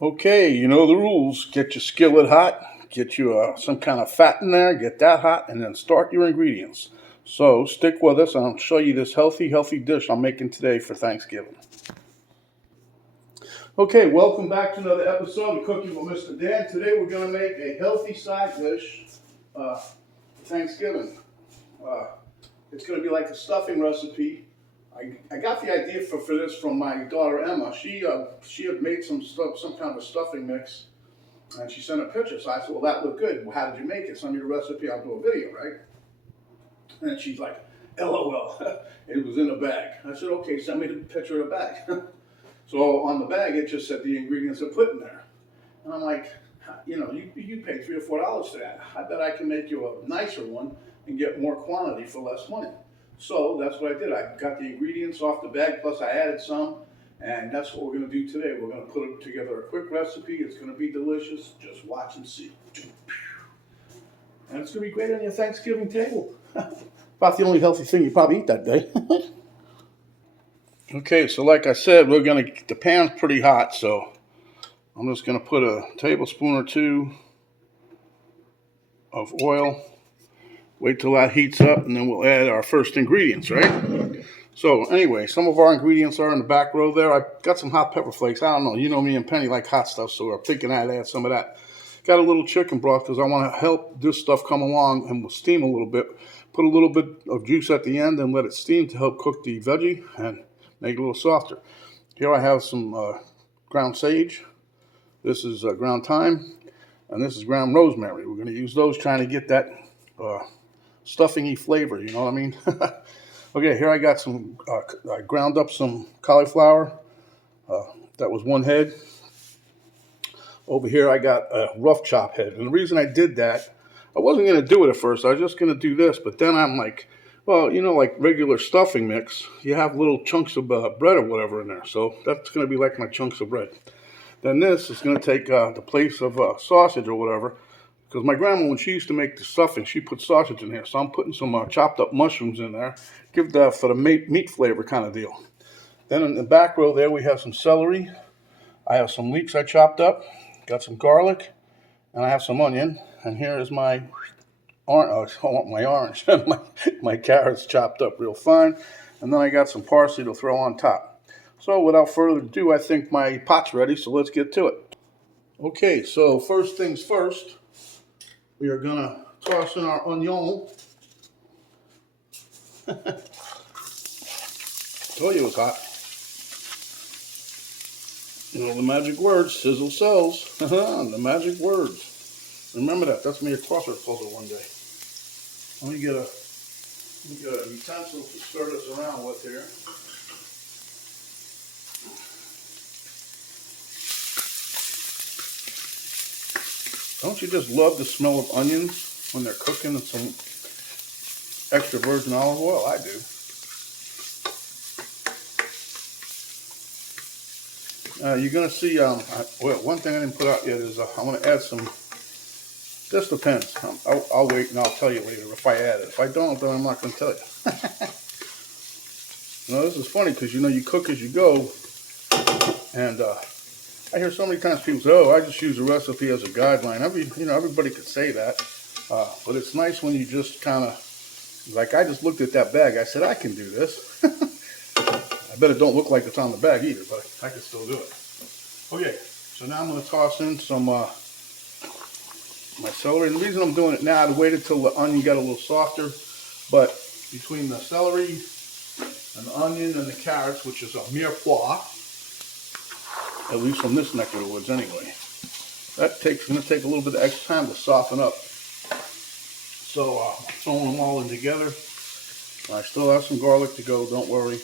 Okay, you know the rules. Get your skillet hot, get you some kind of fat in there, get that hot, and then start your ingredients. So stick with us and I'll show you this healthy dish I'm making today for Thanksgiving. Okay, welcome back to another episode of Cooking with Mr. Dan. Today we're going to make a healthy side dish for Thanksgiving. It's going to be like a stuffing recipe. I got the idea for this from my daughter Emma. She had made some kind of a stuffing mix, and she sent a picture. So I said, well, that looked good. Well, how did you make it? Send me the recipe. I'll do a video, right? And she's like, LOL, it was in a bag. I said, okay, send me the picture of the bag. So on the bag, it just said the ingredients are put in there. And I'm like, you know, you pay $3 or $4 for that. I bet I can make you a nicer one and get more quantity for less money. So that's what I did. I got the ingredients off the bag, plus I added some, and that's what we're going to do today. We're going to put together a quick recipe. It's going to be delicious. Just watch and see. And it's going to be great on your Thanksgiving table. About the only healthy thing you probably eat that day. Okay, so like I said, we're going to get the pan's pretty hot, so I'm just going to put a tablespoon or two of oil. Wait till that heats up, and then we'll add our first ingredients, right? So anyway, some of our ingredients are in the back row there. I got some hot pepper flakes. I don't know, you know me and Penny like hot stuff, so I'm thinking I'd add some of that. Got a little chicken broth because I want to help this stuff come along and we'll steam a little bit. Put a little bit of juice at the end and let it steam to help cook the veggie and make it a little softer. Here I have some ground sage. This is ground thyme, and this is ground rosemary. We're going to use those trying to get that stuffing-y flavor, you know what I mean? Okay, here I got some, I ground up some cauliflower. That was one head. Over here I got a rough chop head. And the reason I did that, I wasn't going to do it at first. I was just going to do this. But then I'm like, well, you know, like regular stuffing mix, you have little chunks of bread or whatever in there. So that's going to be like my chunks of bread. Then this is going to take the place of sausage or whatever. Because my grandma, when she used to make the stuffing, she put sausage in here. So I'm putting some chopped up mushrooms in there. Give that for the meat flavor kind of deal. Then in the back row there, we have some celery. I have some leeks I chopped up. Got some garlic. And I have some onion. And here is my orange. my carrots chopped up real fine. And then I got some parsley to throw on top. So without further ado, I think my pot's ready. So let's get to it. Okay, so first things first. We are going to toss in our onion. Told you it was hot. You know the magic words, sizzle sells. The magic words. Remember that. That's me a crossword puzzle one day. Let me get a utensil to stir this around with here. Don't you just love the smell of onions when they're cooking in some extra virgin olive oil? I do. You're going to see, well, one thing I didn't put out yet is I want to add some, this depends. I'll wait and I'll tell you later if I add it. If I don't, then I'm not going to tell you. You know, this is funny because, you know, you cook as you go, and I hear so many times people say, oh, I just use a recipe as a guideline. Everybody could say that, but it's nice when you just kind of, like I just looked at that bag. I said, I can do this. I bet it don't look like it's on the bag either, but I can still do it. Okay, so now I'm going to toss in some my celery. And the reason I'm doing it now, I waited till the onion got a little softer, but between the celery and the onion and the carrots, which is a mirepoix, at least from this neck of the woods anyway, that's going to take a little bit of extra time to soften up. So I'm throwing them all in together. I still have some garlic to go, don't worry.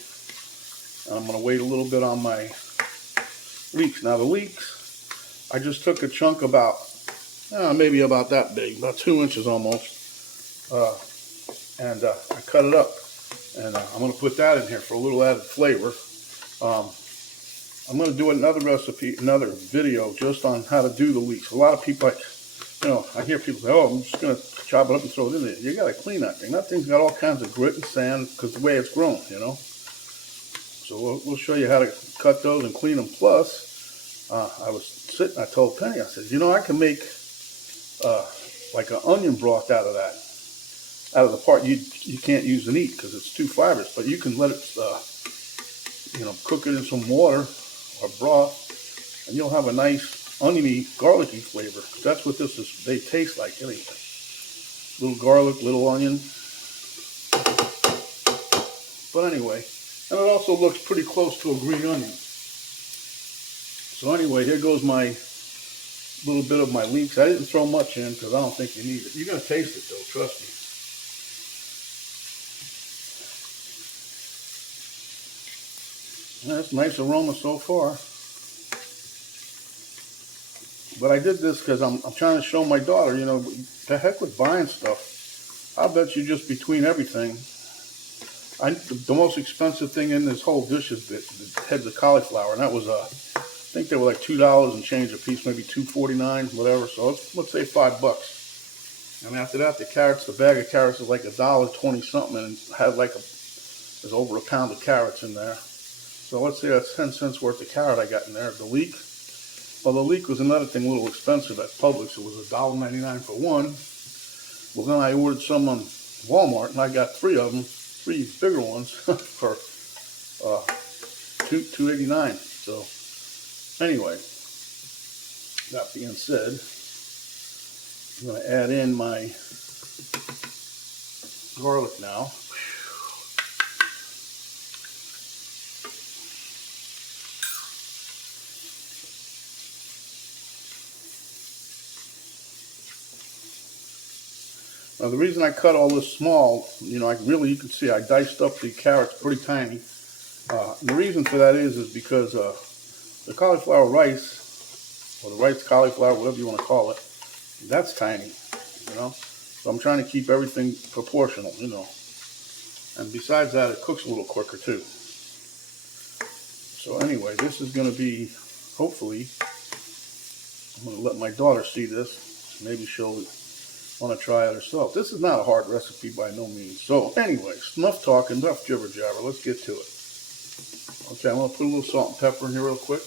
And I'm going to wait a little bit on my leeks. Now the leeks, I just took a chunk about, maybe about that big, about 2 inches almost, and I cut it up. And I'm going to put that in here for a little added flavor. I'm going to do another video just on how to do the leeks. A lot of people, I hear people say, oh, I'm just going to chop it up and throw it in there. You got to clean that thing. That thing's got all kinds of grit and sand because the way it's grown, you know. So we'll show you how to cut those and clean them. Plus, I was sitting, I told Penny, I said, you know, I can make like an onion broth out of that. Out of the part you can't use and eat because it's too fibrous, but you can let it, you know, cook it in some water or broth, and you'll have a nice oniony, garlicky flavor. That's what this is. They taste like anyway. Little garlic, little onion. But anyway, and it also looks pretty close to a green onion. So anyway, here goes my little bit of my leeks. I didn't throw much in because I don't think you need it. You're gonna taste it though, trust me. That's nice aroma so far. But I did this because I'm trying to show my daughter, you know, the heck with buying stuff. I'll bet you just between everything, the most expensive thing in this whole dish is the heads of cauliflower, and that was I think they were like $2 and change a piece, maybe $2.49, whatever. So let's say $5. And after that, the carrots, the bag of carrots is like $1.20 something, and it had like there's over a pound of carrots in there. So let's say that's 10 cents worth of carrot I got in there. The leek, well, the leek was another thing a little expensive at Publix. It was $1.99 for one. Well, then I ordered some on Walmart, and I got 3 of them, 3 bigger ones for $2.89. So anyway, that being said, I'm going to add in my garlic now. Now the reason I cut all this small, you know, you can see I diced up the carrots pretty tiny. The reason for that is because the cauliflower rice, or the rice cauliflower, whatever you want to call it, that's tiny, you know. So I'm trying to keep everything proportional, you know. And besides that, it cooks a little quicker too. So anyway, this is going to be, hopefully, I'm going to let my daughter see this. Maybe she'll want to try it herself. This is not a hard recipe by no means. So anyway, enough talking, enough jibber jabber. Let's get to it. Okay, I'm going to put a little salt and pepper in here real quick.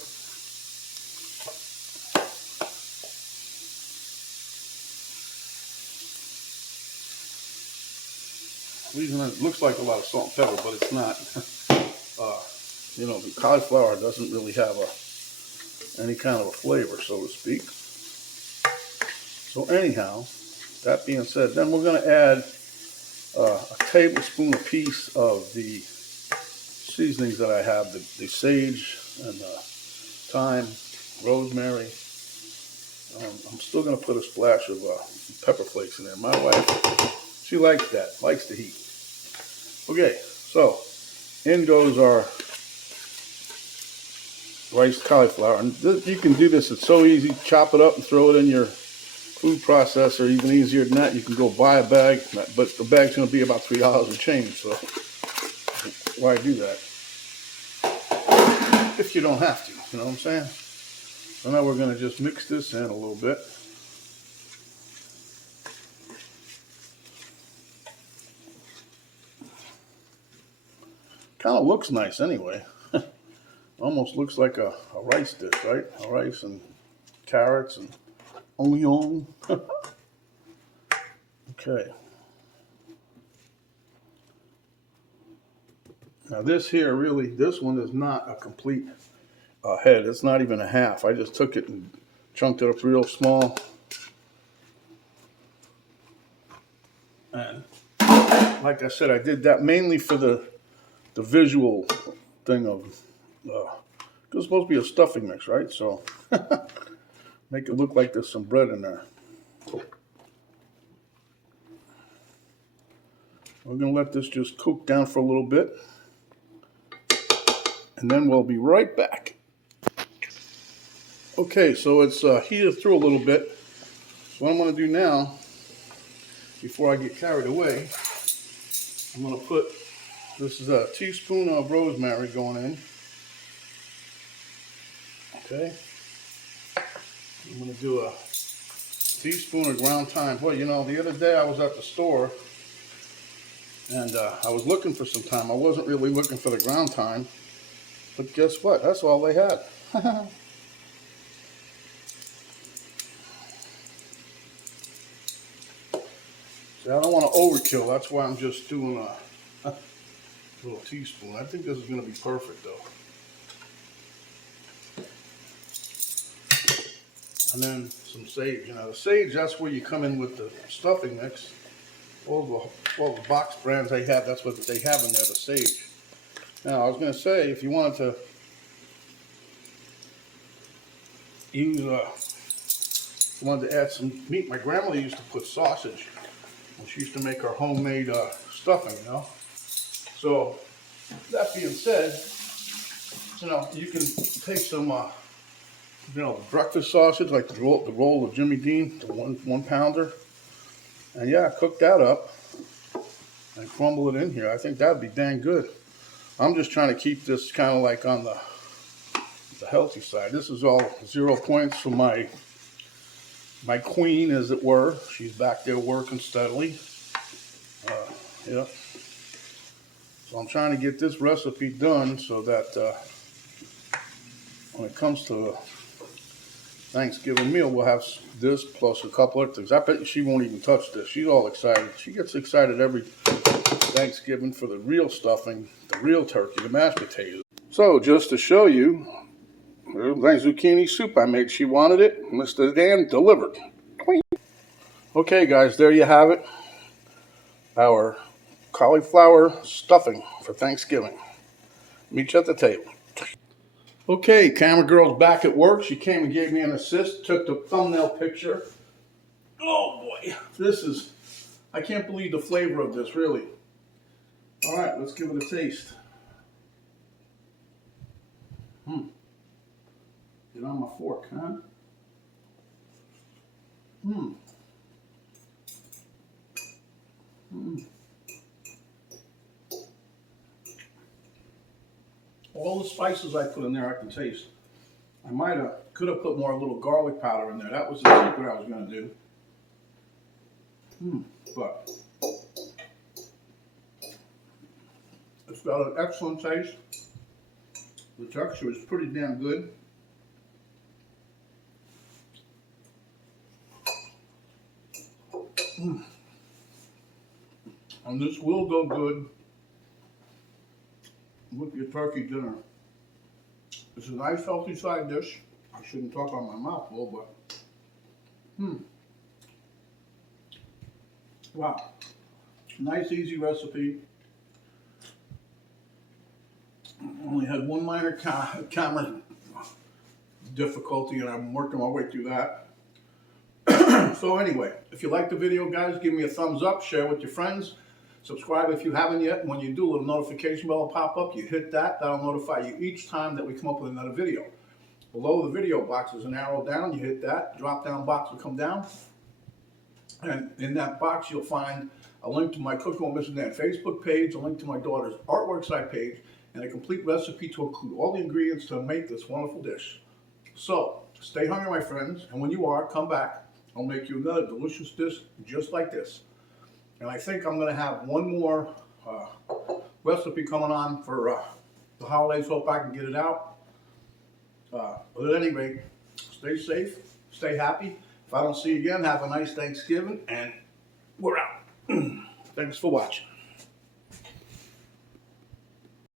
The reason it looks like a lot of salt and pepper, but it's not. You know, the cauliflower doesn't really have any kind of a flavor, so to speak. So anyhow, that being said, then we're going to add a tablespoon apiece of the seasonings that I have, the sage and thyme, rosemary. I'm still going to put a splash of pepper flakes in there. My wife, she likes that, likes the heat. Okay, so in goes our riced cauliflower. And you can do this, it's so easy. Chop it up and throw it in your food processor. Even easier than that, you can go buy a bag, but the bag's going to be about $3 and change, so why do that if you don't have to, you know what I'm saying? So now we're going to just mix this in a little bit. Kind of looks nice anyway. Almost looks like a rice dish, right? A rice and carrots and onion. Okay. Now this here really, this one is not a complete head. It's not even a half. I just took it and chunked it up real small. And like I said, I did that mainly for the visual thing of, it's supposed to be a stuffing mix, right? So make it look like there's some bread in there. We're going to let this just cook down for a little bit. And then we'll be right back. Okay, so it's heated through a little bit. So what I'm going to do now, before I get carried away, I'm going to put, this is a teaspoon of rosemary going in. Okay. I'm going to do a teaspoon of ground thyme. Well, you know, the other day I was at the store and I was looking for some thyme. I wasn't really looking for the ground thyme, but guess what? That's all they had. See, I don't want to overkill. That's why I'm just doing a little teaspoon. I think this is going to be perfect, though. And then some sage. You know, the sage, that's where you come in with the stuffing mix. All the box brands they have, that's what they have in there, the sage. Now, I was going to say, if you wanted to use, wanted to add some meat, my grandmother used to put sausage. And she used to make her homemade stuffing, you know. So, that being said, you know, you can take some, you know, breakfast sausage, like the roll of Jimmy Dean, the one pounder. And yeah, cook that up and crumble it in here. I think that'd be dang good. I'm just trying to keep this kind of like on the healthy side. This is all 0 points for my queen, as it were. She's back there working steadily. Yeah. So I'm trying to get this recipe done so that when it comes to Thanksgiving meal, we'll have this plus a couple of things. I bet she won't even touch this. She's all excited. She gets excited every Thanksgiving for the real stuffing, the real turkey, the mashed potatoes. So just to show you, nice zucchini soup I made. She wanted it. Mr. Dan delivered. Okay, guys, there you have it. Our cauliflower stuffing for Thanksgiving. Meet you at the table. Okay, camera girl's back at work. She came and gave me an assist, took the thumbnail picture. Oh boy, this is, I can't believe the flavor of this, really. All right, let's give it a taste. Get on my fork, huh? All the spices I put in there, I can taste. I could have put more little garlic powder in there. That was the secret I was going to do. But it's got an excellent taste. The texture is pretty damn good. And this will go good with your turkey dinner. It's a nice healthy side dish. I shouldn't talk on my mouth full, but wow. Nice easy recipe. Only had one minor camera difficulty and I'm working my way through that. So anyway, if you like the video, guys, give me a thumbs up, share with your friends. Subscribe if you haven't yet, and when you do, a little notification bell will pop up. You hit that, that'll notify you each time that we come up with another video. Below the video box is an arrow down, you hit that, drop down box will come down. And in that box you'll find a link to my Cooking with Mr. Dan Facebook page, a link to my daughter's artwork site page, and a complete recipe to include all the ingredients to make this wonderful dish. So, stay hungry, my friends, and when you are, come back. I'll make you another delicious dish just like this. And I think I'm going to have one more recipe coming on for the holidays. Hope I can get it out. But at any rate, stay safe, stay happy. If I don't see you again, have a nice Thanksgiving, and we're out. Thanks for watching.